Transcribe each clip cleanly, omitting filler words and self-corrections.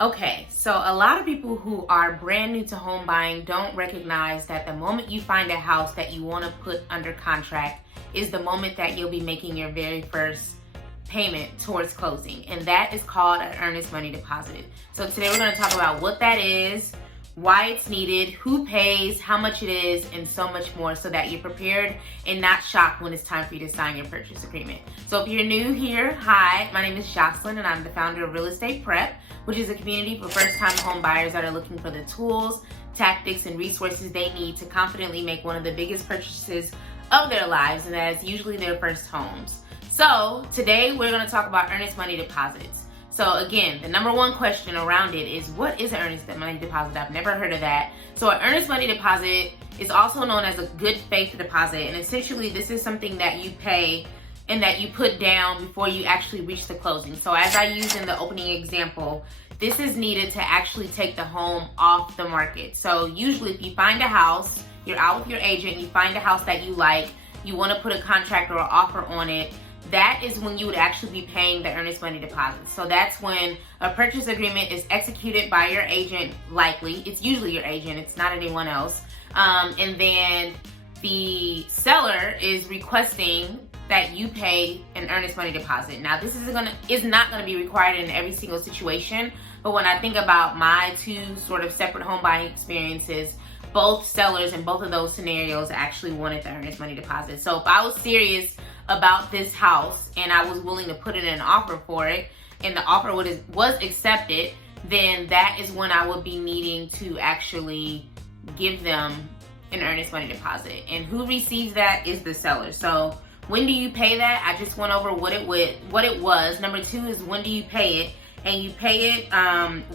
Okay, so a lot of people who are brand new to home buying don't recognize that the moment you find a house that you want to put under contract is the moment that you'll be making your very first payment towards closing, and that is called an earnest money deposit. So today we're going to talk about what that is, why it's needed, who pays, how much it is, and so much more, so that you're prepared and not shocked when it's time for you to sign your purchase agreement. So if you're new here, hi, my name is Jocelyn and I'm the founder of Real Estate Prep, which is a community for first-time home buyers that are looking for the tools, tactics, and resources they need to confidently make one of the biggest purchases of their lives, and that is usually their first homes. So today we're going to talk about earnest money deposits. So again, the number one question around it is, what is an earnest money deposit? I've never heard of that. So an earnest money deposit is also known as a good faith deposit, and essentially this is something that you pay and that you put down before you actually reach the closing. So as I used in the opening example, this is needed to actually take the home off the market. So usually if you find a house, you're out with your agent, you find a house that you like, you want to put a contract or an offer on it, that is when you would actually be paying the earnest money deposit. So that's when a purchase agreement is executed by your agent, likely. It's usually your agent, it's not anyone else. And then the seller is requesting that you pay an earnest money deposit. Now this is not gonna be required in every single situation, but when I think about my two sort of separate home buying experiences, both sellers in both of those scenarios actually wanted the earnest money deposit. So if I was serious about this house and I was willing to put in an offer for it, and the offer was accepted, then that is when I would be needing to actually give them an earnest money deposit. And who receives that is the seller. So when do you pay that? I just went over what it was. Number two is, when do you pay it? And you pay it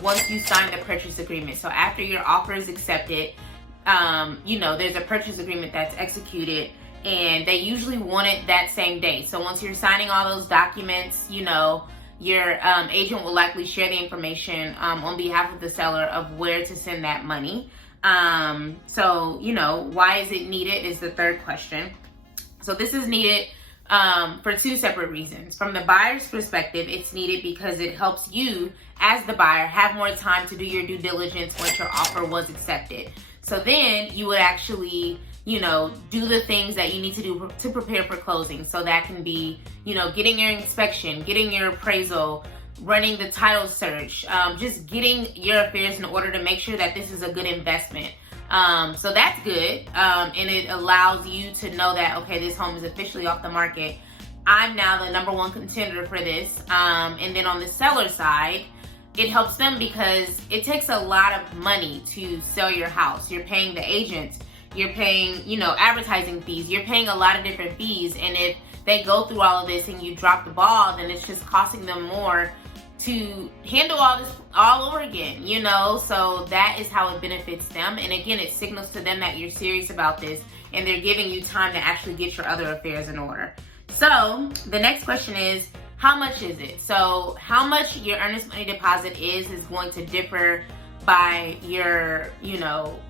once you sign the purchase agreement. So after your offer is accepted, there's a purchase agreement that's executed, and they usually want it that same day. So once you're signing all those documents, your agent will likely share the information on behalf of the seller of where to send that money. Why is it needed is the third question. So this is needed for two separate reasons. From the buyer's perspective, it's needed because it helps you as the buyer have more time to do your due diligence once your offer was accepted. So then you would actually, do the things that you need to do to prepare for closing. So that can be, getting your inspection, getting your appraisal, running the title search, just getting your affairs in order to make sure that this is a good investment. So that's good, and it allows you to know that, okay, this home is officially off the market. I'm now the number one contender for this. And then on the seller side, it helps them because it takes a lot of money to sell your house. You're paying the agent, you're paying, advertising fees, you're paying a lot of different fees. And if they go through all of this and you drop the ball, then it's just costing them more to handle all this all over again, so that is how it benefits them. And again, it signals to them that you're serious about this and they're giving you time to actually get your other affairs in order. So the next question is, how much is it? So how much your earnest money deposit is going to differ by your,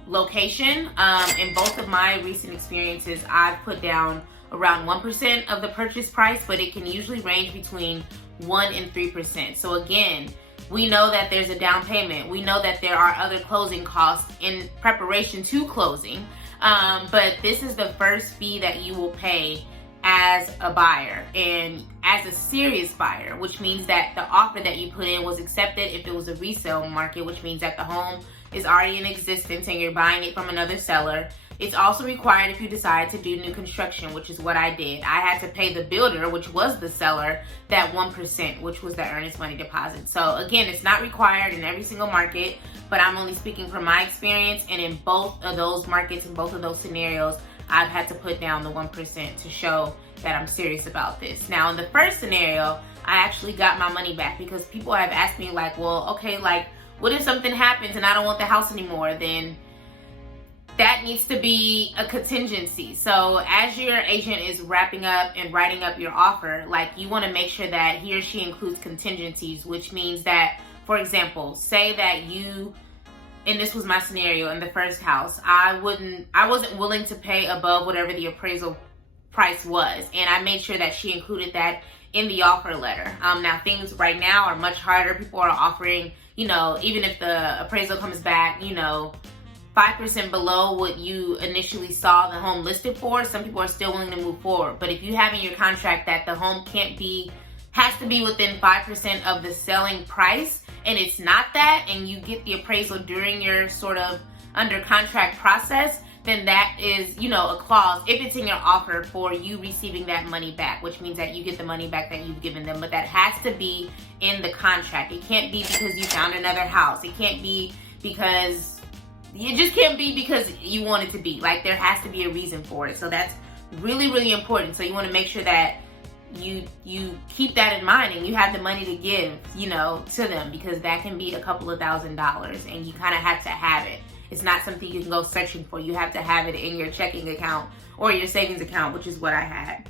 location. In both of my recent experiences, I've put down around 1% of the purchase price, but it can usually range between 1 and 3%. So again, we know that there's a down payment. We know that there are other closing costs in preparation to closing. But this is the first fee that you will pay as a buyer and as a serious buyer, which means that the offer that you put in was accepted if it was a resale market, which means that the home is already in existence and you're buying it from another seller. It's also required if you decide to do new construction, which is what I did. I had to pay the builder, which was the seller, that 1%, which was the earnest money deposit. So again, it's not required in every single market, but I'm only speaking from my experience. And in both of those markets, in both of those scenarios, I've had to put down the 1% to show that I'm serious about this. Now, in the first scenario, I actually got my money back because people have asked me what if something happens and I don't want the house anymore? Then that needs to be a contingency. So as your agent is wrapping up and writing up your offer, you want to make sure that he or she includes contingencies, which means that, for example, say that and this was my scenario in the first house, I wasn't willing to pay above whatever the appraisal price was, and I made sure that she included that in the offer letter. Now things right now are much harder. People are offering even if the appraisal comes back, 5% below what you initially saw the home listed for, some people are still willing to move forward. But if you have in your contract that the home has to be within 5% of the selling price, and it's not that, and you get the appraisal during your sort of under contract process, then that is, a clause, if it's in your offer, for you receiving that money back, which means that you get the money back that you've given them. But that has to be in the contract. It can't be because you found another house. It can't be because it just can't be because you want it to be. Like, there has to be a reason for it. So that's really, really important. So you want to make sure that you keep that in mind, and you have the money to give, to them, because that can be a couple of $1,000s, and you kind of have to have it. It's not something you can go searching for. You have to have it in your checking account or your savings account, which is what I had.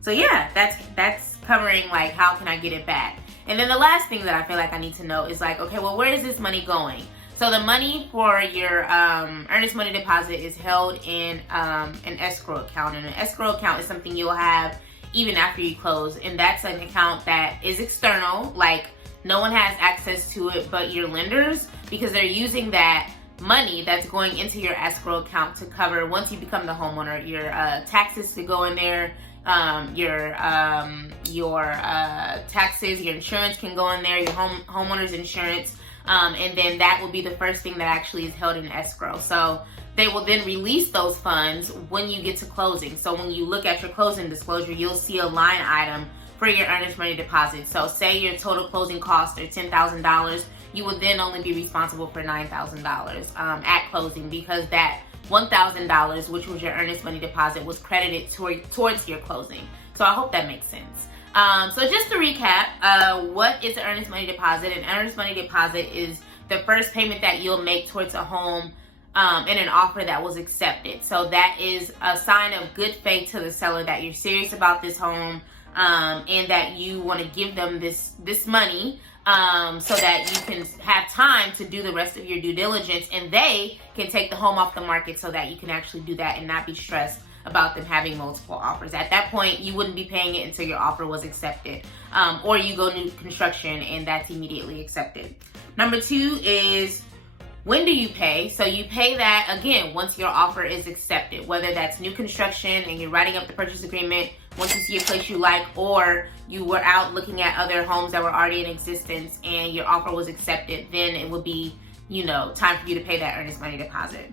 So yeah, that's covering like, how can I get it back? And then the last thing that I feel like I need to know is like, okay, well, where is this money going? So the money for your earnest money deposit is held in an escrow account. And an escrow account is something you'll have even after you close. And that's an account that is external, like no one has access to it but your lenders, because they're using that money that's going into your escrow account to cover, once you become the homeowner, your taxes to go in there, your taxes, your insurance can go in there, your homeowner's insurance. And then that will be the first thing that actually is held in escrow. So they will then release those funds when you get to closing. So when you look at your closing disclosure, you'll see a line item for your earnest money deposit. So say your total closing costs are $10,000, you will then only be responsible for $9,000 at closing, because that $1,000, which was your earnest money deposit, was credited towards your closing. So I hope that makes sense. So just to recap, what is an earnest money deposit? An earnest money deposit is the first payment that you'll make towards a home in an offer that was accepted. So that is a sign of good faith to the seller that you're serious about this home, and that you want to give them this money so that you can have time to do the rest of your due diligence, and they can take the home off the market so that you can actually do that and not be stressed about them having multiple offers. At that point, you wouldn't be paying it until your offer was accepted, or you go new construction and that's immediately accepted. Number 2 is, when do you pay? So you pay that, again, once your offer is accepted, whether that's new construction and you're writing up the purchase agreement once you see a place you like, or you were out looking at other homes that were already in existence and your offer was accepted, then it would be, time for you to pay that earnest money deposit.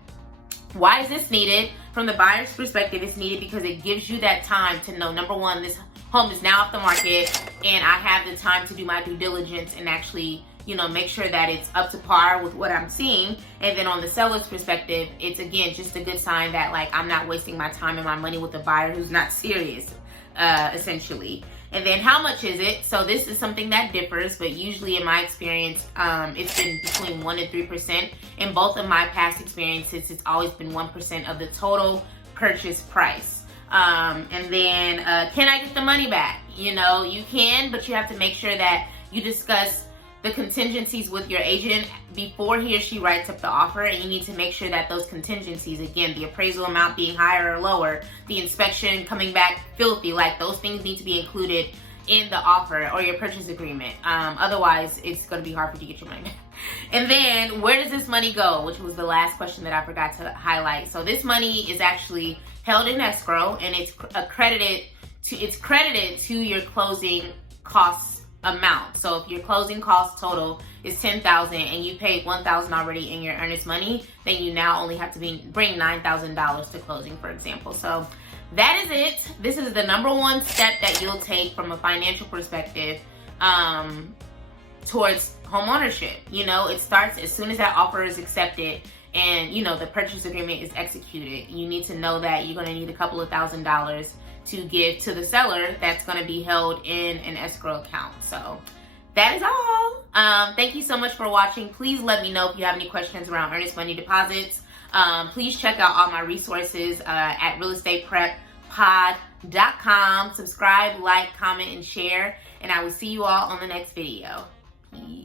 Why is this needed? From the buyer's perspective, it's needed because it gives you that time to know, number one, this home is now off the market and I have the time to do my due diligence and actually, make sure that it's up to par with what I'm seeing. And then on the seller's perspective, it's again, just a good sign that like, I'm not wasting my time and my money with a buyer who's not serious, essentially. And then how much is it? So this is something that differs, but usually in my experience, it's been between 1% and 3%. In both of my past experiences, it's always been 1% of the total purchase price. And then, can I get the money back? You can, but you have to make sure that you discuss the contingencies with your agent before he or she writes up the offer, and you need to make sure that those contingencies, again, the appraisal amount being higher or lower, the inspection coming back filthy, like those things need to be included in the offer or your purchase agreement. Otherwise, it's going to be hard for you to get your money back. And then, where does this money go? Which was the last question that I forgot to highlight. So this money is actually held in escrow, and it's credited to your closing costs amount. So if your closing cost total is $10,000 and you paid $1,000 already in your earnest money, then you now only have to bring $9,000 to closing, for example. So that is it. This is the number one step that you'll take from a financial perspective towards home ownership. It starts as soon as that offer is accepted and the purchase agreement is executed. You need to know that you're going to need a couple of $1,000s to give to the seller that's going to be held in an escrow account. So that is all. Thank you so much for watching. Please let me know if you have any questions around earnest money deposits. Please check out all my resources at realestatepreppod.com. Subscribe, like, comment, and share. And I will see you all on the next video. Peace.